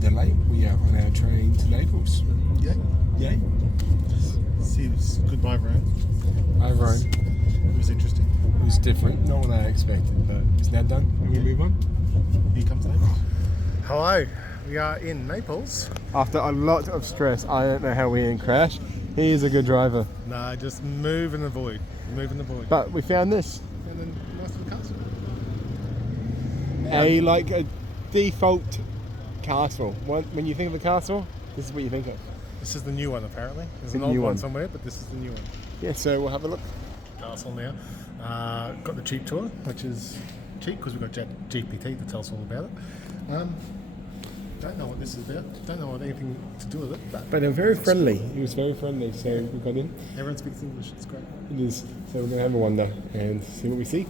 delay. We are on our train to Naples. Yay. See, it was goodbye, Rome. Bye, Rome. It was interesting. It was different, not what I expected, but it's now done and we move on. Here comes Naples. Hello, we are in Naples. After a lot of stress, I don't know how we didn't crash. He is a good driver. Nah, just move and avoid. Move and avoid. But we found this. And then nice little castle. Like a default castle. When you think of a castle, this is what you think of. This is the new one, apparently. There's The an old new one one somewhere, but this is the new one. Yeah, so we'll have a look. Castle now. Got the cheap tour, which is cheap because we've got GPT to tell us all about it. Don't know what this is about. Don't know what anything to do with it. But they're very friendly. He was very friendly, so we got in. Everyone speaks English. It's great. It is. So we're going to have a wander and see what we see.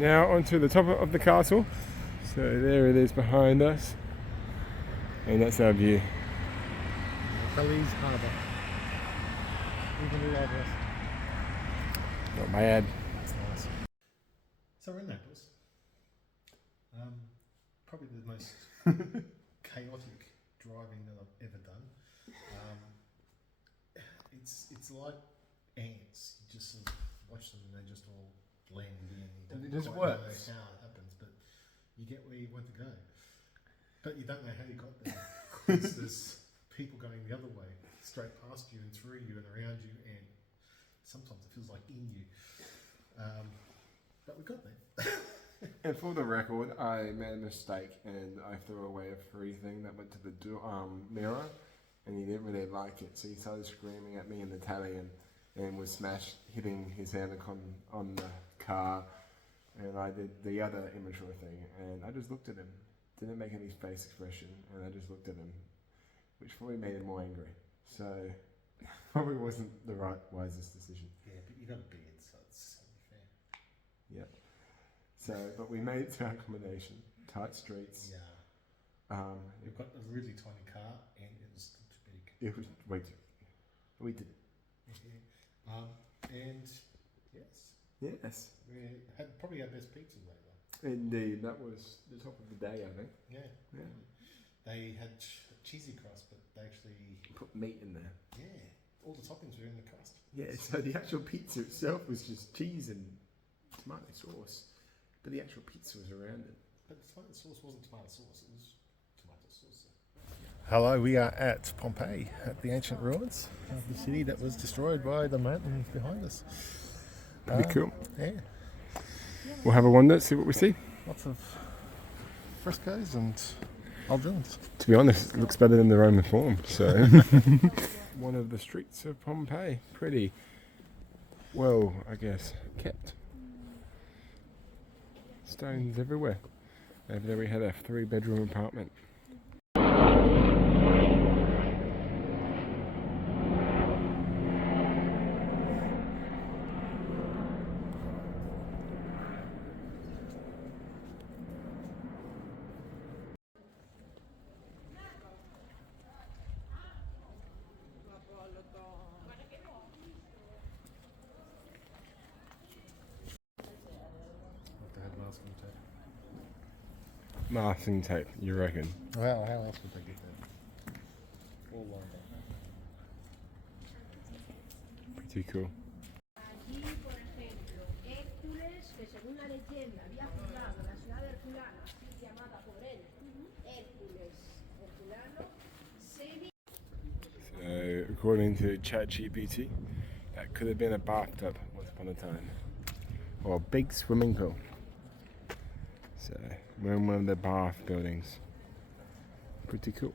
Now onto the top of the castle. So there it is behind us. And that's our view. Belize Harbour. Even the address. Not bad. That's nice. So we're in Naples. Probably the most chaotic driving that I've ever done. It's like ants. You just sort of watch them and they just all blend in. And it just quite know works. how it happens, but you get where you want to go. But you don't know how you got there. Because there's people going the other way, straight past you and through you and around you, and sometimes it feels like in you. But we got there. And for the record, I made a mistake and I threw away a free thing that went to the mirror, and he didn't really like it, so he started screaming at me in Italian and was hitting his hand on the car. And I did the other immature thing, and I just looked at him. Didn't make any face expression, and I just looked at him, which probably made him more angry. So, probably wasn't the wisest decision. Yeah, but you got a beard, so it's fair. Yeah. So, but we made it to our accommodation. Tight streets. Yeah. We've got a really tiny car, and it was too big. It was way too big. We did it. And yes. Yes. We had probably our best pizza lately. Indeed, that was the top of the day, I think. Yeah. They had cheesy crust, but they actually Put meat in there. Yeah, all the toppings were in the crust. Yeah, so the actual pizza itself was just cheese and tomato sauce, but the actual pizza was around it. But the tomato sauce wasn't tomato sauce, it was tomato sauce. Hello, we are at Pompeii, at the ancient ruins of the city that was destroyed by the mountain behind us. Pretty cool. Yeah. We'll have a wander, see what we see. Lots of frescoes and old ruins. To be honest, it looks better than the Roman Forum, so. One of the streets of Pompeii. Pretty well, I guess, kept. Stones everywhere. Over there we had a 3-bedroom apartment. Masking tape, you reckon? Well, how else would they get that? All lined up. Pretty cool. Allí, por ejemplo, Hércules, que según la leyenda había fundado la ciudad de Herculano, así llamada por él, Hércules Herculano, So, according to ChatGPT, that could have been a bathtub once upon a time. or big swimming pool. So we're in one of the bath buildings. Pretty cool.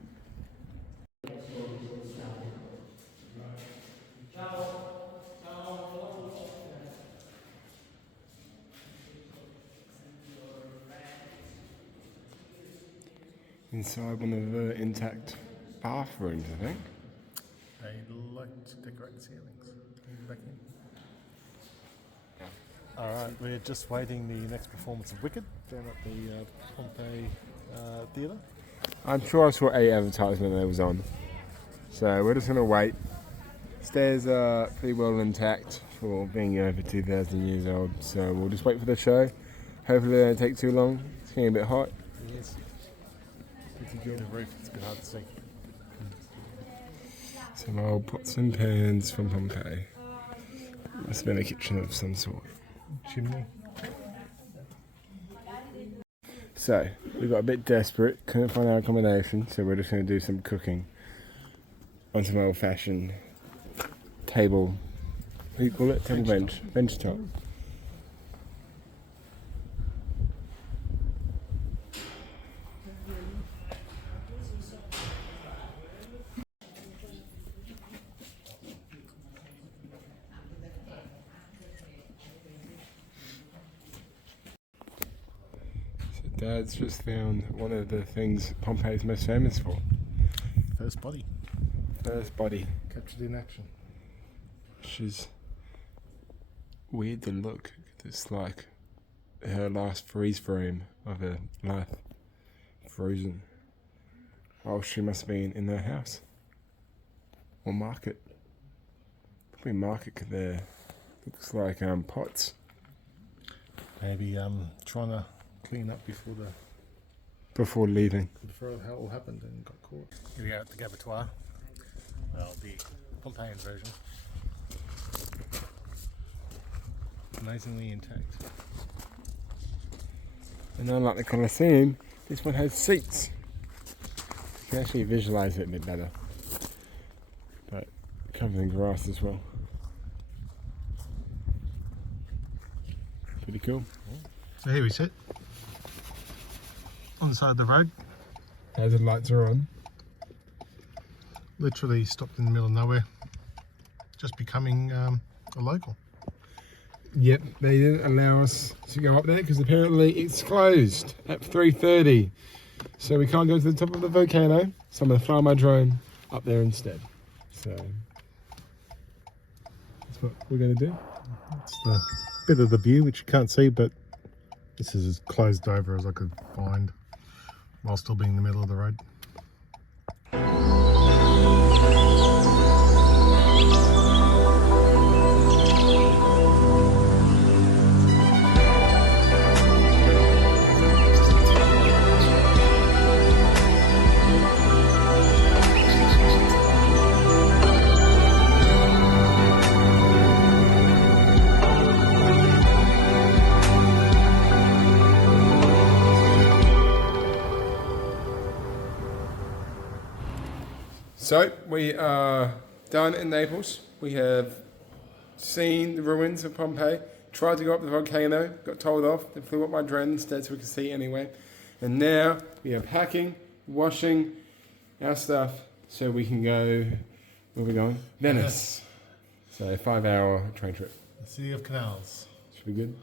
Inside one of the intact bathrooms, I think. They like to decorate the ceilings. Back in. Alright, we're just waiting the next performance of Wicked down at the Pompeii Theatre. I'm sure I saw a advertisement that it was on. So we're just going to wait. Stairs are pretty well intact for being over 2,000 years old. So we'll just wait for the show. Hopefully they don't take too long. It's getting a bit hot. Yes. Pretty good. The roof, it's a bit hard to see. Some old pots and pans from Pompeii. Must have been a kitchen of some sort. Chimney. So, we got a bit desperate, couldn't find our accommodation, so we're just going to do some cooking on some old fashioned table. What do you call it? Table bench. Bench top. Dad's just found one of the things Pompeii's most famous for. First body. First body. Captured in action. Which is weird to look. It's like her last freeze frame of her life. Frozen. Oh, she must have been in her house. Or market. Probably market there. Looks like pots. Maybe trying to clean up Before leaving. before it all happened and got caught. Here we are at the Gabatoire. Well, the Pompeian version. Amazingly intact. And unlike the Colosseum, this one has seats. You can actually visualise it a bit better. But covered in grass as well. Pretty cool. So here we sit. On the side of the road. As the lights are on. Literally stopped in the middle of nowhere. Just becoming a local. Yep, they didn't allow us to go up there because apparently it's closed at 3:30. So we can't go to the top of the volcano. So I'm going to fly my drone up there instead. So that's what we're going to do. It's the bit of the view which you can't see, but this is as closed over as I could find while still being in the middle of the road. So we are done in Naples. We have seen the ruins of Pompeii, tried to go up the volcano, got told off, they flew up my drone instead so we could see anyway. And now we are packing, washing our stuff so we can go, where are we going? Venice. So a 5-hour train trip. The City of Canals. Should be good.